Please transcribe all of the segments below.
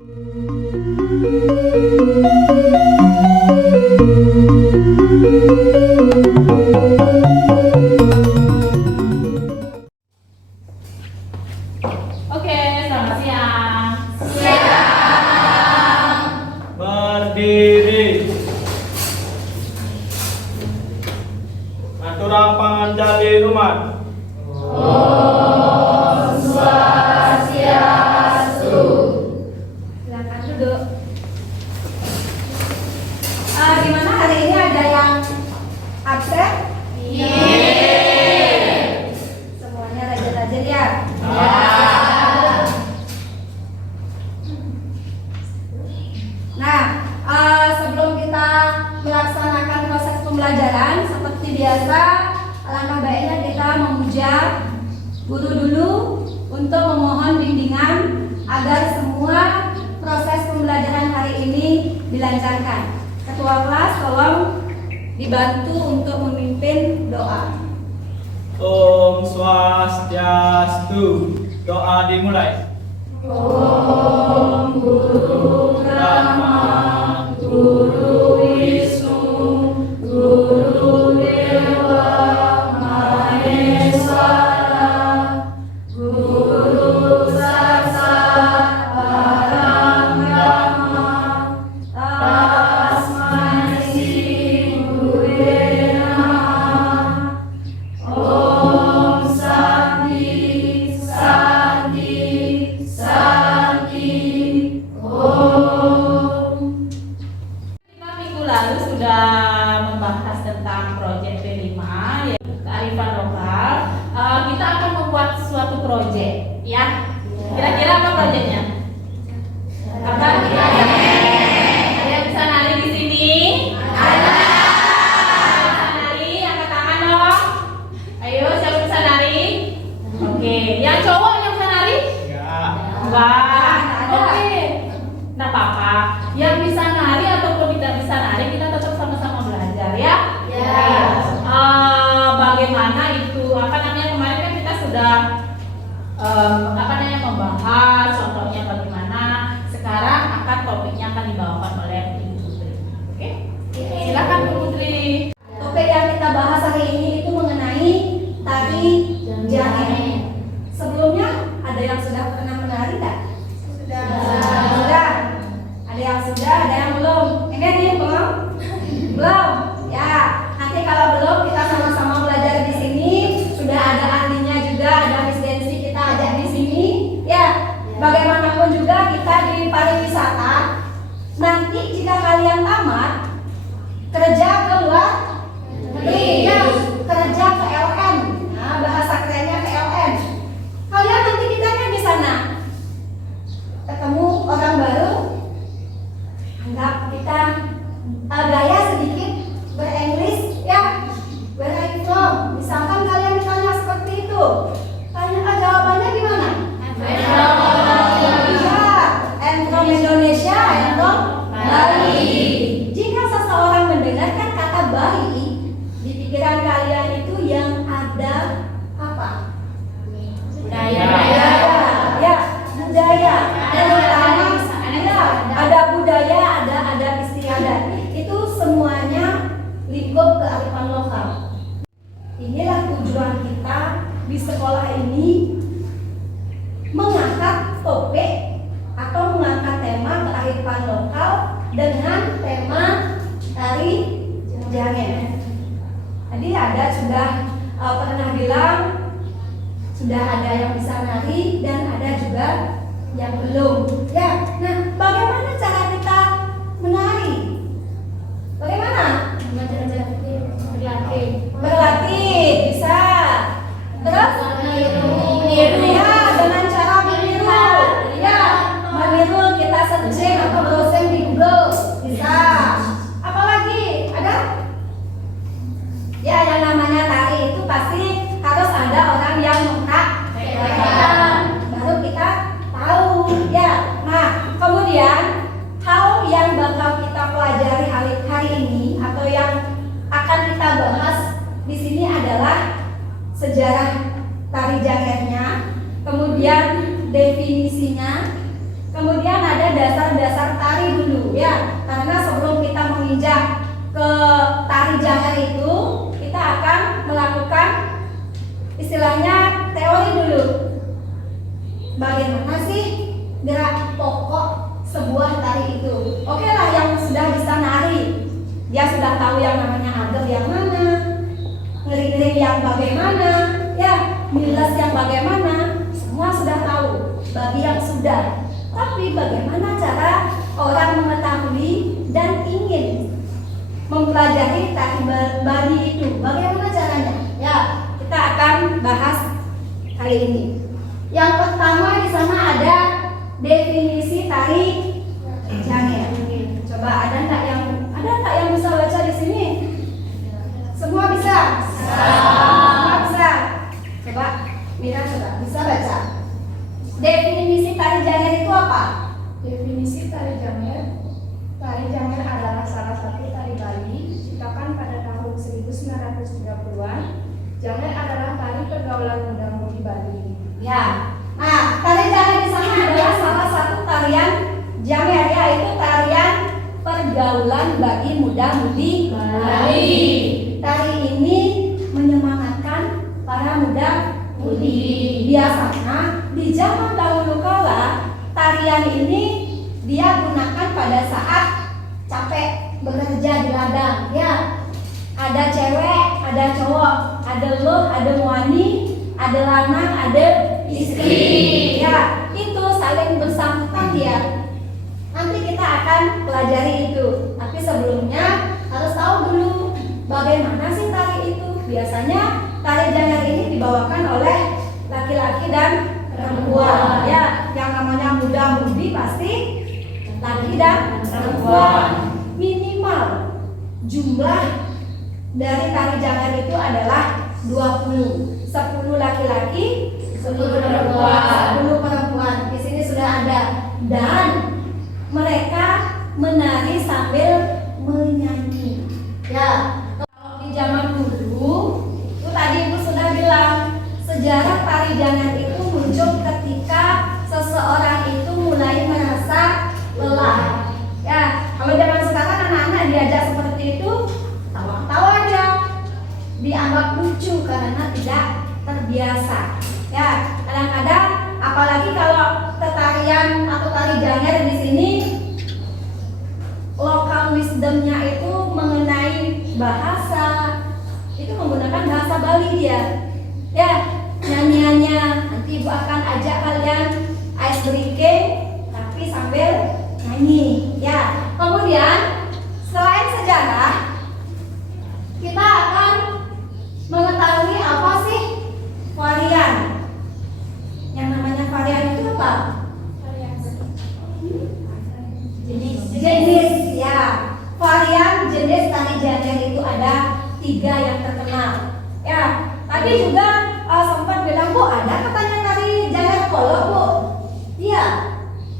Oke, selamat siang. Berdiri. Aturang panganjali umat. Silakan duduk. Gimana hari ini ada yang absen? Semuanya rajin-rajin ya? Nah, sebelum kita melaksanakan proses pembelajaran seperti biasa, alangkah baiknya kita memuja guru dulu untuk memohon bimbingan agar semua proses pembelajaran hari ini dilancarkan. Ketua kelas tolong dibantu untuk memimpin doa. Om Swastiastu. Doa dimulai. Om Guru Brahma, Guru Wisnu, Guru Dewa Maheswara, Guru Saksat Parambrahma, Tasmai Sri Gurave Namaha. Om Santi Santi Santi Om. Kita minggu lalu sudah membahas tentang proyek P5 yaitu kearifan lokal. Kita akan membuat suatu proyek, ya. Kira-kira apa proyeknya? Apa? Ada yang bisa nari di sini? Ada. Bisa nari, angkat tangan dong. Ayo, siapa bisa nari? Oke, yang cowok yang bisa nari? Ya. Enggak. Oke. Enggak apa-apa. Yang bisa nari ataupun tidak bisa nari, kita tetap sama-sama belajar ya. Bagaimana itu? Apa namanya, kemarin kan kita sudah membahas contohnya bagaimana. Sekarang topiknya akan dibawakan oleh Ibu Putri. Oke? Silakan Bu Putri. Topik yang kita bahas hari ini itu mengenai tari jahe. Sebelumnya ada yang sudah pernah menari tak? Sudah. Ada yang sudah, ada yang belum. Ini belum? Belum. Ya, nanti kalau belum kita sama-sama belajar di sini. Sudah ada ahlinya juga, ada Miss Densi kita ajak di sini. Ya, bagaimanapun juga kita di pariwisata. Nanti jika kalian tamat kerja ke luar negeri, ya, kerja ke LN. Nah, bahasa kerennya ke LN. Kalian nanti kitanya di sana ketemu orang baru, anggap kita gaya sedikit berenglish, ya. Where are you from? Misalkan kalian ditanya seperti itu, tanya jawabannya gimana? I'm from Indonesia, I'm from Bali. Jika seseorang mendengarkan kata Bali, di pikiran kalian itu yang ada apa? Budaya. Ya, budaya. Terutama ada budaya, ada adat istiadat. Itu semuanya lingkup kearifan lokal. Inilah tujuan kita di sekolah ini, mengangkat topik atau mengangkat tema kearifan lokal dengan tema tari jahe. Tadi ada sudah pernah bilang sudah ada yang bisa nari dan ada juga yang belum. Ya, nah bagaimana cara kita menari? Bagaimana? Berlatih bisa. Terus meniru ya, dengan cara meniru. Ya, meniru kita searching atau browsing di Google bisa. Apalagi ada? Ya, yang namanya tari itu pasti harus ada orang yang mempraktekkan, baru kita tahu. Ya, nah kemudian hal yang bakal kita pelajari hari ini atau yang akan kita bahas di sini adalah sejarah tari jangketnya, kemudian definisinya, kemudian ada dasar itu kita akan melakukan istilahnya teori dulu. Bagaimana sih gerak pokok sebuah tari itu? Oke lah, yang sudah bisa nari, dia sudah tahu yang namanya agam yang mana, ngeri-ngeri yang bagaimana, ya, milas yang bagaimana, semua sudah tahu. Bagi yang sudah, tapi bagaimana cara orang mengetahui dan ingin mempelajari tari Bali itu? Bagaimana caranya? Ya, kita akan bahas kali ini. Yang pertama di sana ada definisi tari Janger. Coba ada nggak yang bisa baca di sini? Semua bisa? Semua bisa. Coba Mira bisa baca. Definisi tari Janger itu apa? Definisi tari Janger adalah salah satu tari Bali diciptakan pada tahun 1930-an. Janger adalah tari pergaulan muda-mudi Bali. Ya. Nah, tari Janger di sana adalah salah satu tarian Janger, yaitu tarian pergaulan bagi muda-mudi Bali. Tari ini menyemangatkan para muda-mudi. Biasanya di zaman dahulu kala tarian ini dia gunakan pada saat capek bekerja di ladang, ya. Ada cewek, ada cowok, ada lo, ada muani, ada lanang, ada istri. Ya, itu saling bersangkutan ya. Nanti kita akan pelajari itu. Tapi sebelumnya harus tahu dulu bagaimana sih tari itu. Biasanya tari Janger ini dibawakan oleh laki-laki dan perempuan. Ya, yang namanya muda-mudi pasti laki dan perempuan. Minimal jumlah dari tari Janger itu adalah 20. 10 laki-laki, 10 perempuan. Di sini sudah ada. Dan mereka menari sambil menyanyi. Ya, kalau di zaman dulu itu tadi Ibu sudah bilang, sejarah tari Janger itu muncul ketika seseorang itu mulai merasa lelah. Ya, kalau zaman sekarang anak-anak diajak seperti itu, tawa-tawa aja, dianggap lucu karena tidak terbiasa. Ya, kadang-kadang apalagi kalau tarian atau tari Janger di sini lokal wisdomnya itu mengenai bahasa, itu menggunakan bahasa Bali dia. Ya, nyanyiannya nanti Ibu akan ajak kalian ice breaking tapi sambil nyanyi. Ya, kemudian selain sejarah kita akan mengetahui apa sih varian. Yang namanya varian itu apa? Jenis, ya. Varian jenis tari Janger itu ada 3 yang terkenal. Ya, tadi juga sempat bilang, Bu, ada katanya tari Janger Kolo, Bu. Iya,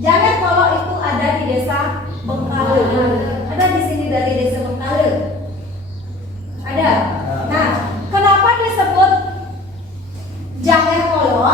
Janger Kolo itu ada di desa Bengkale. Ada di sini dari desa Bengkale. Ada. Nah, kenapa disebut Janger Kolo?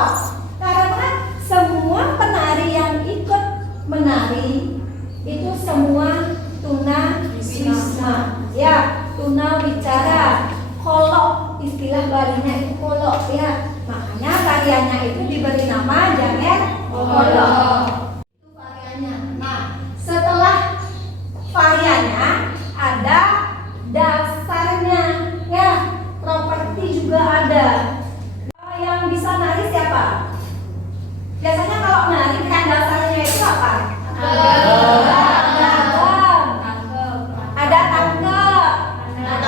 Karena semua penari yang ikut menari itu semua tuna wisma. Ya, tuna wicara. Kolo, istilah Balinya itu kolo, ya. Makanya tariannya itu diberi nama Janger Kolo. Itu variannya. Nah, setelah variannya ada dasarnya, ya. Properti juga ada. Yang bisa nari siapa? Biasanya kalau nari kan dasarnya itu apa? Ada tangkep, ada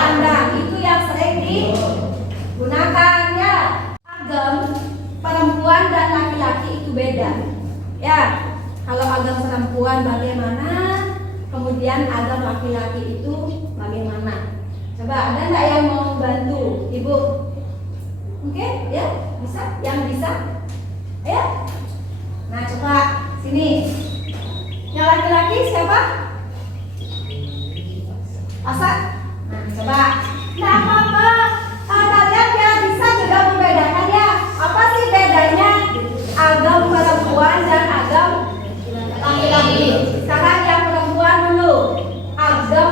tandang. Itu yang sering digunakan, ya. Agam perempuan dan laki-laki itu beda. Ya, kalau agam perempuan bagaimana, kemudian agam laki-laki itu bagaimana? Coba ada nggak yang mau bantu Ibu? Oke, ya, bisa? Yang bisa? Ayo. Nah, coba sini. Yang laki-laki siapa? Asad. Nah, coba. Nah, apa? Kalian ya bisa juga membedakan ya. Apa sih bedanya agam perempuan dan agam laki-laki? Sekarang yang perempuan dulu. Agam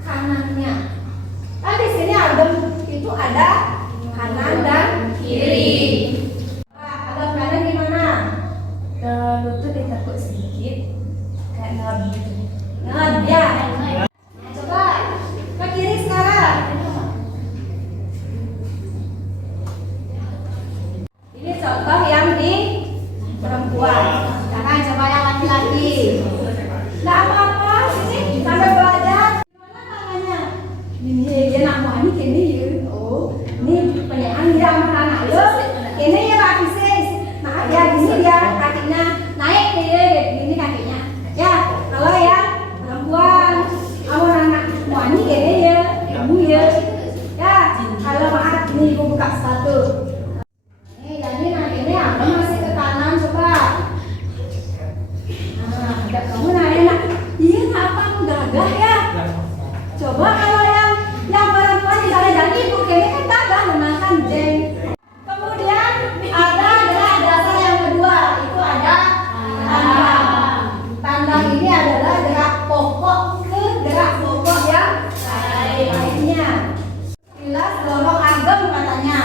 kanannya. tekuk sedikit kayak ngab gitu. Ngab ya. Nah, coba ke kiri sekarang. Ini contoh yang di perempuan. Sekarang coba yang laki-laki. Nggak apa-apa, sini sampai belajar. Gimana tangannya? Ini dia nak mau ini ya. Oh, ini penyayang dia sama anak lo. Ini ya Pak Bisis. Nah, ya gini dia kakinya naik nih, gini kakinya. Ya, kalau ya perempuan sama anak mau ini ya, ibu ya. Ya, kalau maaf ini ibu buka sepatu. Jadi nanti ini apa masih ke kanan coba. Nah, ada kamu nanya, iya apa gagah ya? Coba kalau yang perempuan misalnya jadi ibu kayaknya kan gagah menangkan jeng. Kemudian ada gerak dasar yang kedua, itu ada tandang. Tandang ini adalah gerak pokok ke gerak pokok yang lainnya. Pilas dorong agem katanya.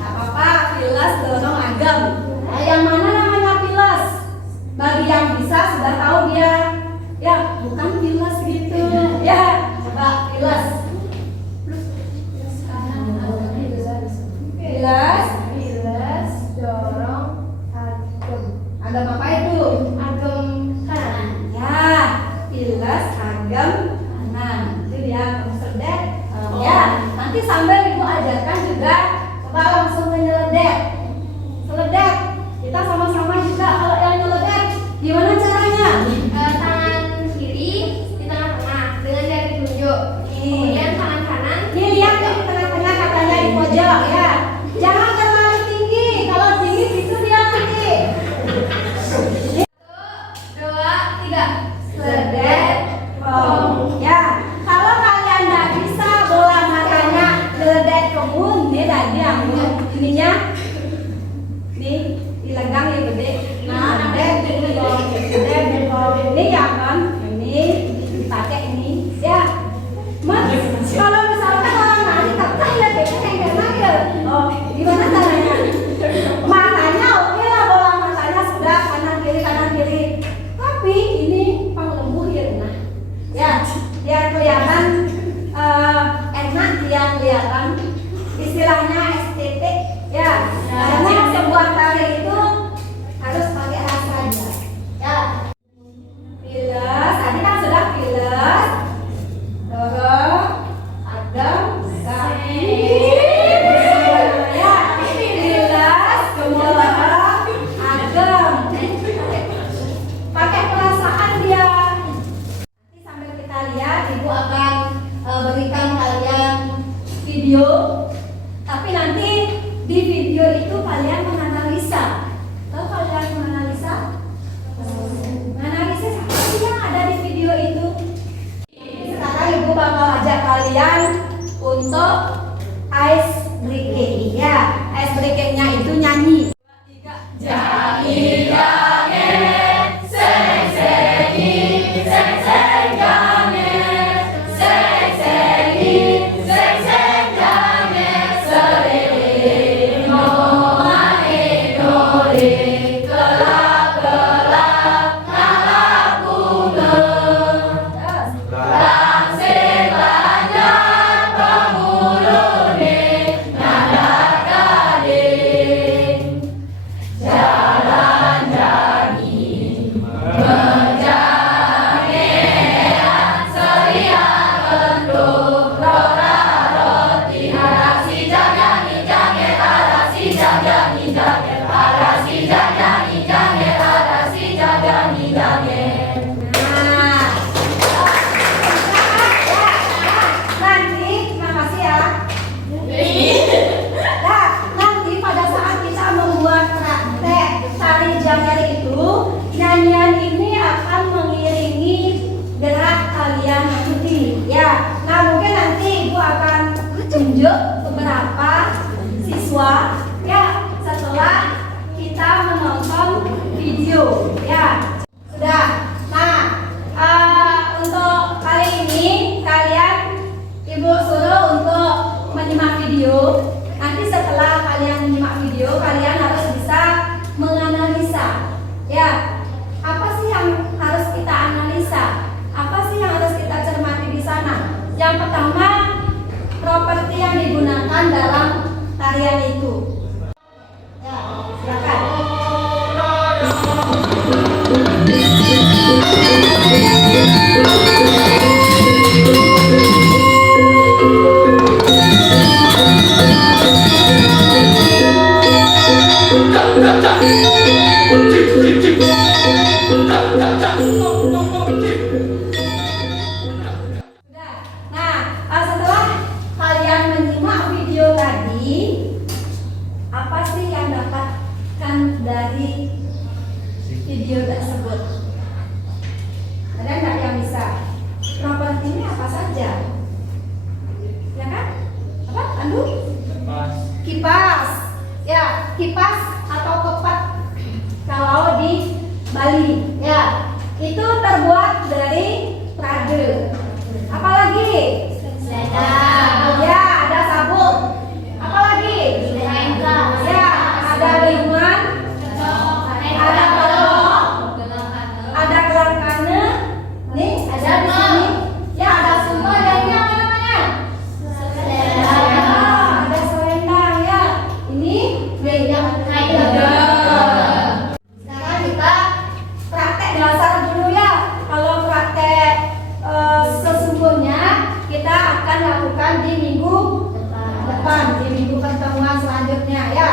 Apa-apa, pilas dorong agem. Nah, yang mana namanya pilas? Bagi yang bisa sudah tahu dia. Ya, bukan pilas gitu. Ya, coba pilas. Pilas dorong agem. agem apa itu? Agem kanan. Ya, pilas agem kanan. Itu dia sedek. Ya, nanti sambil ibu ajarkan juga. Coba langsung menyeledek. Seledek. Kita sama-sama juga kalau yang nyeledek. Gimana caranya? Tangan kiri di tengah-tengah dengan jari telunjuk. Kemudian tangan kanan. Ini lihat di tengah-tengah katanya di pojok ya. Jangan terlalu tinggi. Kalau tinggi itu dia nanti. 1, 2, 3. Seledek. Ya. Kalau kalian nggak bisa bola matanya seledek kemun, ini tadi yang ininya. Nih, dilegang ya gede. Nah, ini ya kan, ini dipakai ini ya. Mas, kalau misalkan orang nari tetap ya kayaknya ya. Oh, gimana caranya? Matanya oke lah, bola matanya sudah kanan kiri. Tapi ini panglembuh ya nah. Ya, biar kelihatan enak dia kelihatan. Istilahnya estetik ya. Karena sebuah tari itu harus pakai rasa dia. Ya. Pilas, tadi kan sudah pilas. Dorong, agem, kaki. Ya, pilas, dorong, agem. Pakai perasaan dia. Nanti sambil kita lihat, ibu akan berikan kalian video. Tapi nanti di video itu kalian menganalisa. Tahu kalian menganalisa? Menganalisis apa sih yang ada di video itu? Sekarang ibu bakal ajak kalian untuk ice breaking. Ya, ice breakingnya itu nyanyi. 2, 3. tunjuk beberapa siswa ya setelah kita menonton video ya sudah. Nah untuk kali ini kalian ibu suruh untuk menyimak video. Nanti setelah kalian menyimak video kalian harus bisa menganalisis Ya, apa sih yang harus kita analisa? Apa sih yang harus kita cermati di sana? Yang pertama, properti yang digunakan dalam tarian itu. Ya, silakan. Nah, setelah kalian menyimak video tadi, apa sih yang dapatkan dari video tersebut? Ada nggak yang bisa? Propertinya apa saja? Ya kan? Apa? Pandu? Pas. Kipas. Ya, kipas atau kepak kalau di Bali. Ya, itu terbuat dari prade. Apalagi? Selendang. Ya, ada sabuk. Apalagi? Ya, ada lingkungan. Ada balok. Ada gelang kana. Nih, ada di sini. Ya, ada sumber dan ini apa namanya? Selendang. Ada selendang ya. Ini yang sekarang kita praktek dasar dulu ya. Kalau praktek sesungguhnya kita akan lakukan di minggu depan, di minggu pertemuan selanjutnya ya.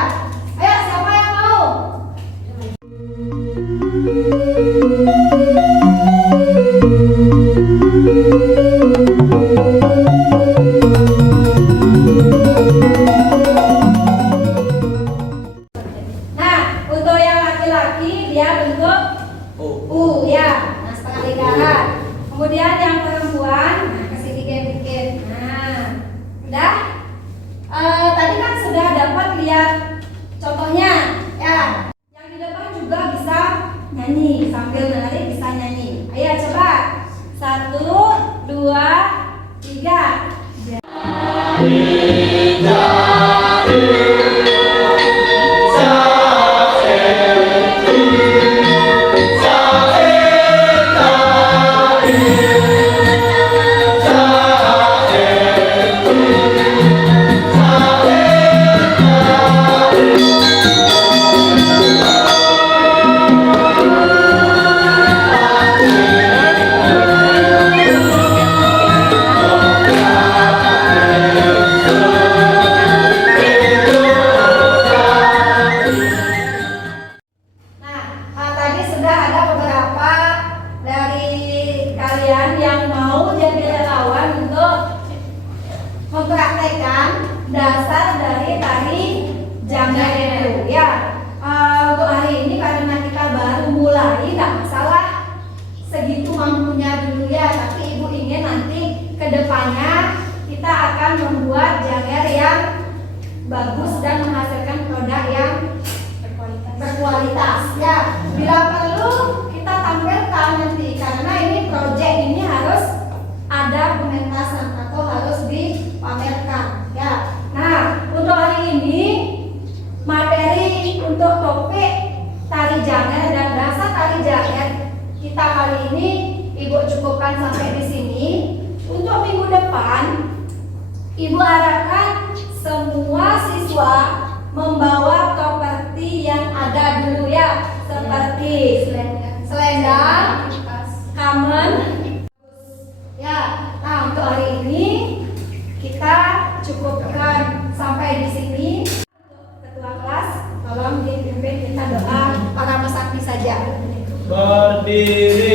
Ayo, siapa yang mau? Nah, untuk yang laki-laki dia bentuk U ya, nah setengah lingkaran. Kemudian yang perempuan, nah kasih dikit-dikit. Nah, udah. Tadi kan sudah dapat lihat contohnya ya. Yang di depan juga bisa nyanyi sambil menari, bisa nyanyi. Ayo coba 1, 2, 3. Dasar dari tari jamret itu ya. Untuk hari ini karena kita baru mulai, tidak masalah segitu mampunya dulu ya. Tapi ibu ingin nanti kedepannya kita akan membuat jamret yang bagus dan menghasilkan produk yang berkualitas ya. Bila perlu kita tampilkan nanti, karena ini proyek ini harus ada pementasan atau harus dipamerkan ya. Nah, untuk hari ini materi untuk topik tari jamret dan dasar tari jamret kita kali ini ibu cukupkan sampai di sini. Untuk minggu depan ibu harapkan semua siswa membawa properti yang ada dulu ya, seperti selendang, kamen ya. Nah, untuk hari ini kita cukupkan sampai di sini. Ketua kelas, tolong dipimpin kita doa para pesakti saja. Berdiri.